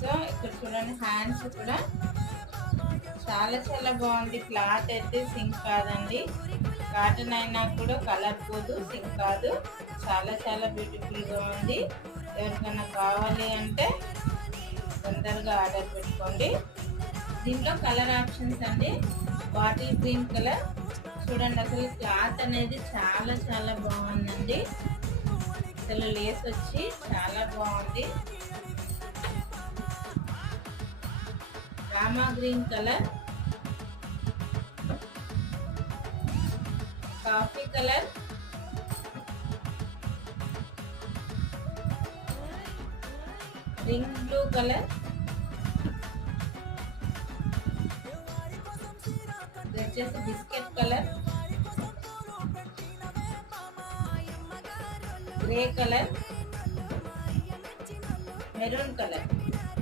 So ఇక్కడ చూడండి hands కూడా చాలా చాలా బాగుంది. క్లాత్ అయితే సింక్ కాదండి, కాటన్ అయినా కూడా కలర్ పోదు, సింక్ కాదు. చాలా చాలా బ్యూటిఫుల్గా ఉంది. ఎవరికైనా కావాలి అంటే తొందరగా ఆర్డర్ పెట్టుకోండి. దీంట్లో కలర్ ఆప్షన్స్ అండి, బాటిల్ గ్రీన్ కలర్ చూడండి. అసలు క్లాత్ అనేది చాలా చాలా బాగుందండి. అసలు లేస్ వచ్చి చాలా బాగుంది. Rama green colour, coffee colour, ring blue colour, ఇది వచ్చేసి biscuit colour, grey colour, maroon colour.